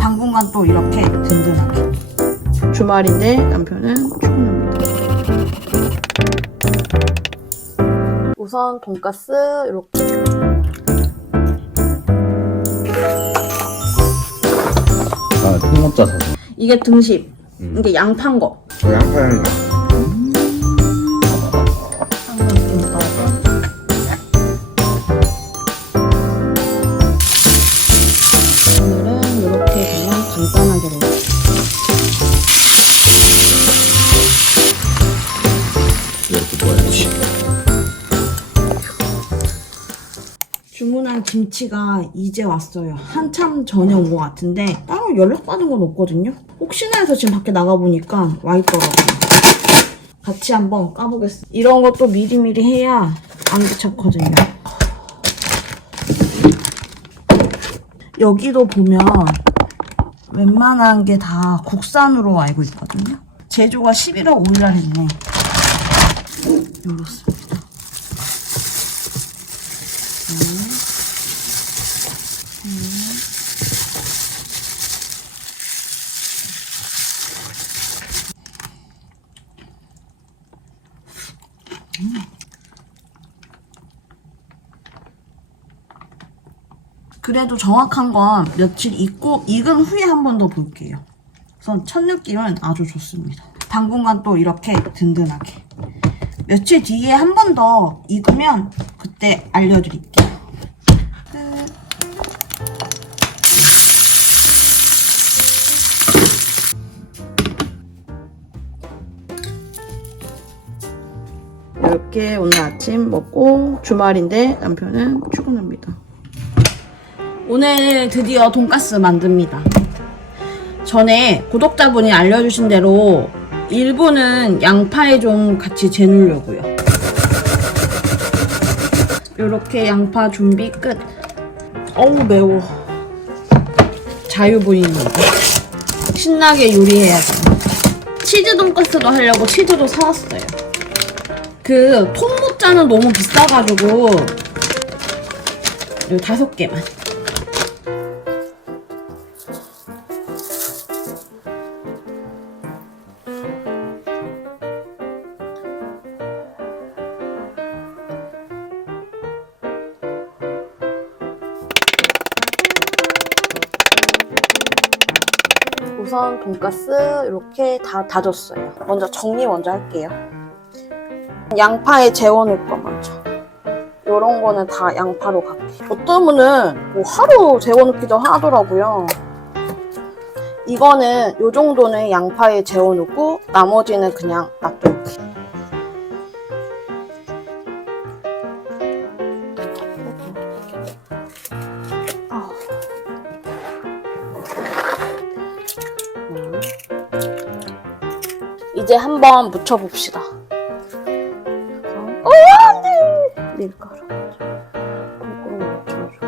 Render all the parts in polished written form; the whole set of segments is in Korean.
당분간 또 이렇게 든든하게. 주말인데 남편은 출근합니다. 우선 돈가스 이렇게. 아, 통모짜 사서. 이게 등심. 이게 양파인 거. 양파향이다. 오늘은 이렇게 그냥 간단하게 먹어요. 이렇게 먹어야지. 주문한 김치가 이제 왔어요. 한참 전에 온 것 같은데 따로 연락받은 건 없거든요. 혹시나 해서 지금 밖에 나가보니까 와있더라고요. 같이 한번 까보겠습니다. 이런 것도 미리미리 해야 안 귀찮거든요. 여기도 보면 웬만한 게 다 국산으로 알고 있거든요. 제조가 11월 5일날 했네. 이렇습니다. 그래도 정확한 건 며칠 익은 후에 한 번 더 볼게요. 우선 첫 느낌은 아주 좋습니다. 당분간 또 이렇게 든든하게. 며칠 뒤에 한 번 더 익으면 그때 알려드릴게요. 이렇게 오늘 아침 먹고 주말인데 남편은 출근합니다. 오늘 드디어 돈가스 만듭니다. 전에 구독자분이 알려주신 대로 일부는 양파에 좀 같이 재놓으려고요. 이렇게 양파 준비 끝. 어우 매워. 자유부인입니다. 신나게 요리해야죠. 치즈 돈가스도 하려고 치즈도 사왔어요. 그 통모짜는 너무 비싸가지고 요 5개만. 우선 돈가스 이렇게 다 다졌어요. 먼저 정리 먼저 할게요. 양파에 재워놓을 거 먼저. 요런 거는 다 양파로 갈게요. 어떤 분은 뭐 하루 재워놓기도 하더라고요. 이거는 요 정도는 양파에 재워놓고 나머지는 그냥 놔둘게요. 이제 한번 묻혀봅시다. 안돼! 밀가루 콩콩 묻혀주고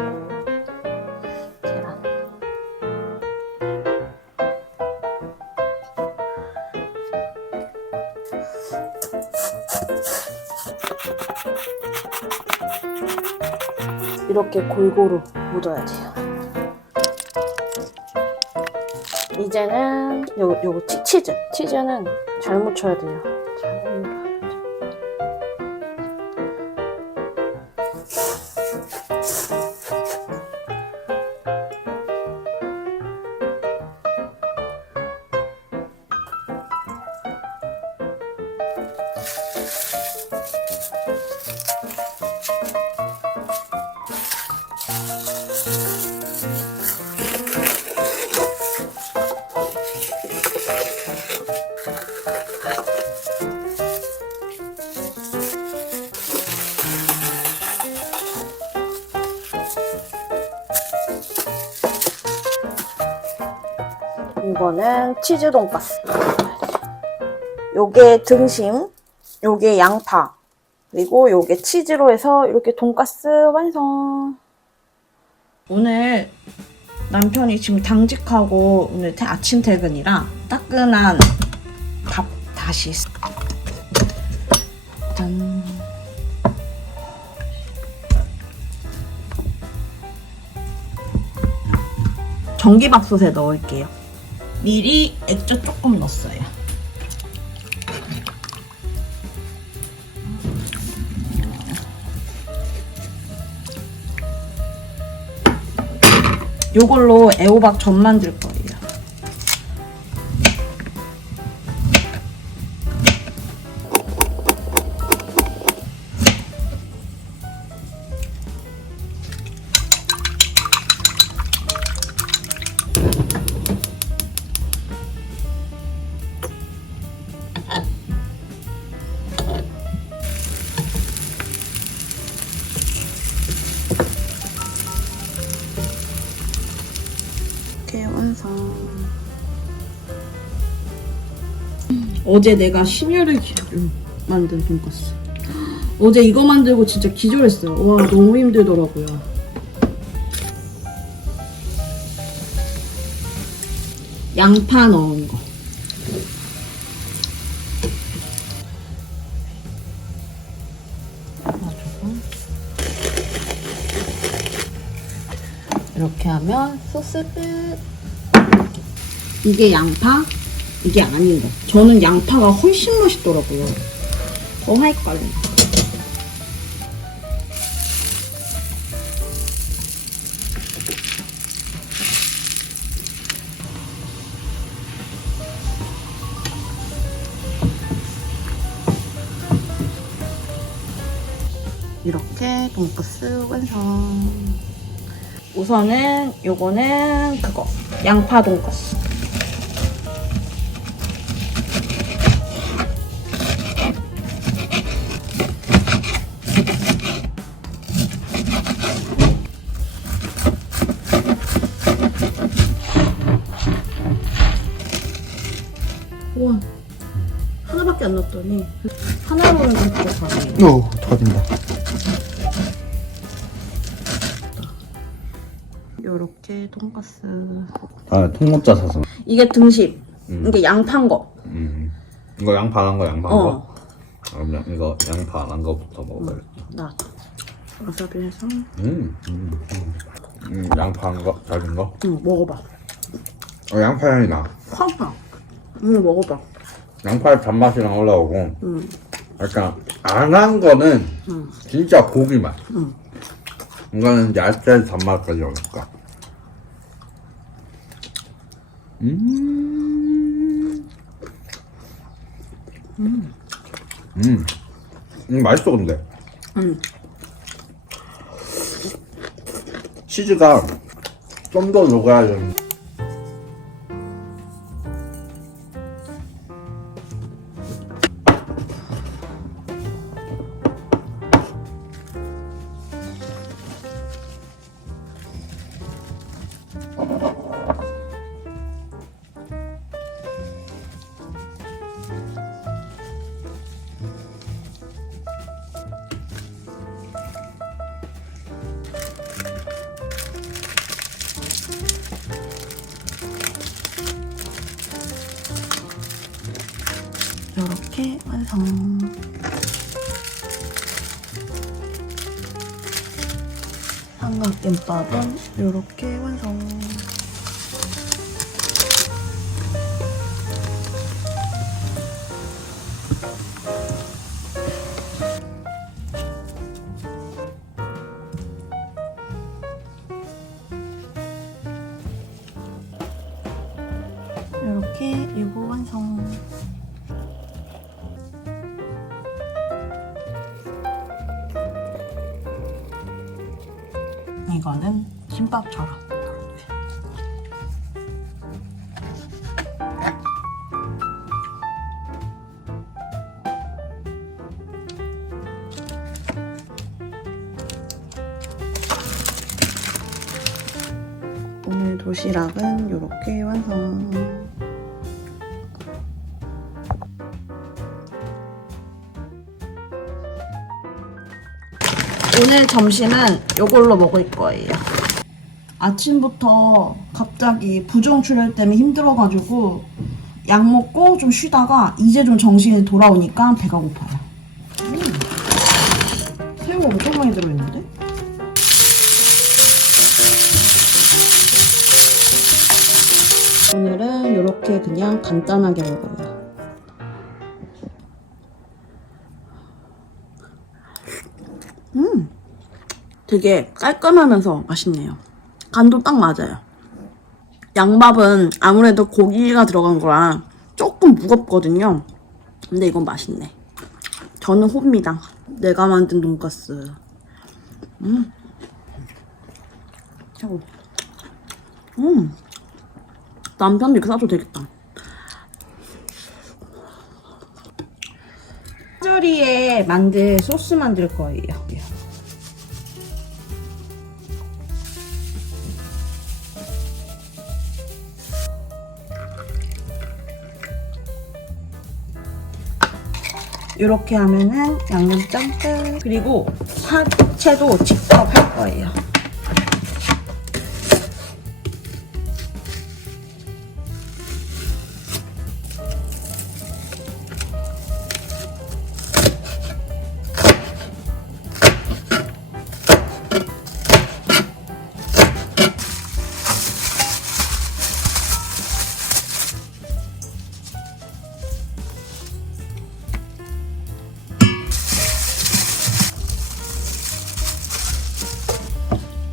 계란. 이렇게 골고루 묻어야 돼요. 이제는 요거 치즈는 잘 묻혀야 돼요. 잘 묻혀야 돼. 이거는 치즈 돈가스. 요게 등심, 요게 양파, 그리고 요게 치즈로 해서 이렇게 돈가스 완성. 오늘 남편이 지금 당직하고 오늘 아침 퇴근이라 따끈한 밥 다시. 짠. 전기밥솥에 넣을게요. 미리 액젓 조금 넣었어요. 요걸로 애호박 전 만들 거예요. 이렇게 완성. 어제 내가 심혈을 기울여 만든 돈까스. 어제 이거 만들고 진짜 기절했어요. 와, 너무 힘들더라고요. 양파 넣은 거. 이렇게 하면 소스 끝. 이게 양파? 이게 아닌 거. 저는 양파가 훨씬 맛있더라고요. 더 할걸. 이렇게 돈까스 완성. 우선은 요거는 그거 양파 돈까스. 우와, 하나밖에 안 넣었더니 하나로는 좀 부족하네. 오, 터진다. 요렇게 돈까스. 아, 통모짜 사서. 이게 등심. 이게 양파인 거. 이거 양파 안 한 거, 양파 안 어. 거? 그럼 이거 양파 안 한 거부터 먹어봐야겠다. 나 와사비 해서. 양파 한 거, 작은 거? 응, 먹어봐. 양파 향이 나. 화가. 응, 먹어봐. 양파의 단맛이랑 올라오고. 응. 약간 안 한 거는 진짜 고기 맛. 이거는 야채 단맛까지 오니까. 맛있어 근데. 치즈가 좀 더 녹아야 되는. 이렇게 완성. 삼각김밥은 이렇게 완성. 이렇게 이거 완성. 이거는 김밥처럼. 오늘 도시락은 이렇게 완성. 오늘 점심은 이걸로 먹을 거예요. 아침부터 갑자기 부정출혈 때문에 힘들어가지고 약 먹고 좀 쉬다가 이제 좀 정신이 돌아오니까 배가 고파요. 새우가 엄청 많이 들어있는데? 오늘은 이렇게 그냥 간단하게 먹어요. 되게 깔끔하면서 맛있네요. 간도 딱 맞아요. 양밥은 아무래도 고기가 들어간 거라 조금 무겁거든요. 근데 이건 맛있네. 저는 호입니다. 내가 만든 돈가스. 최고. 남편도 이렇게 싸도 되겠다. 파절이에 만들 소스 만들 거예요. 이렇게 하면은 양념장 끝. 그리고 파채도 직접 할 거예요.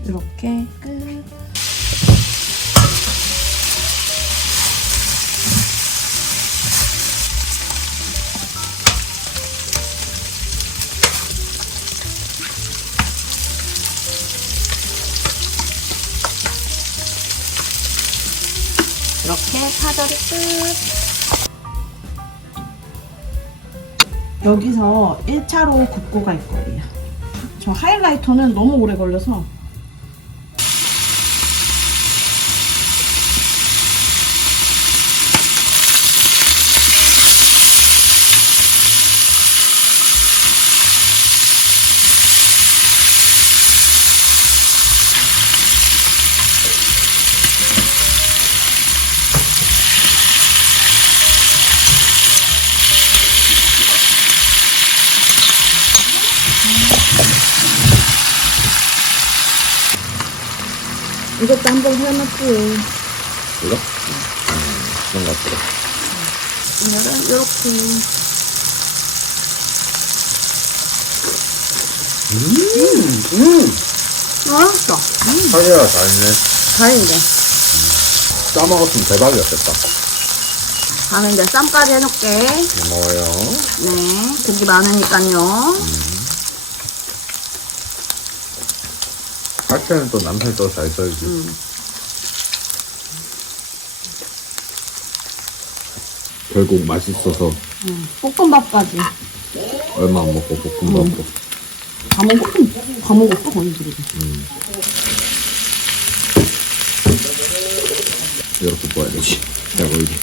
이렇게 끝. 이렇게 파절이 끝. 여기서 1차로 굽고 갈 거예요. 저 하이라이터는 너무 오래 걸려서 이것도 한번 해놨지. 이거? 그런 것 같더라. 오늘은 이렇게. 맛있어. 하기가 잘했네. 다행이네. 싸먹었으면 대박이었겠다. 다음에 이제 쌈까지 해놓을게. 고마워요. 네, 고기 많으니까요. 파채는 또 남편이 또 잘 썰지. 결국 맛있어서 볶음밥까지. 얼마 안 먹고 볶음밥도. 다 먹었어, 거의 지금. 이렇게 구워야 되지. 내가 이게.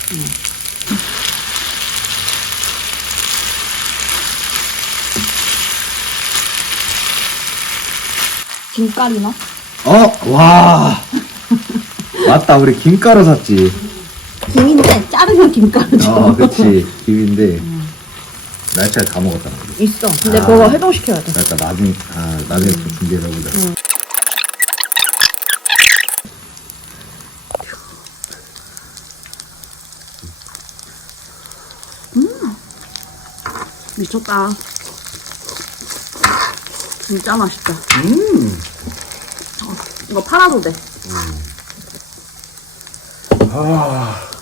김가리나? 와. 맞다, 우리 김가루 샀지. 김인데 자르면 김가루죠. 그치. 김인데. 날짜를 다 먹었다. 있어. 근데 그거 해동시켜야 돼. 그러니까 나중에 또 준비를 해보자. 미쳤다. 진짜 맛있다. 이거 팔아도 돼. 아.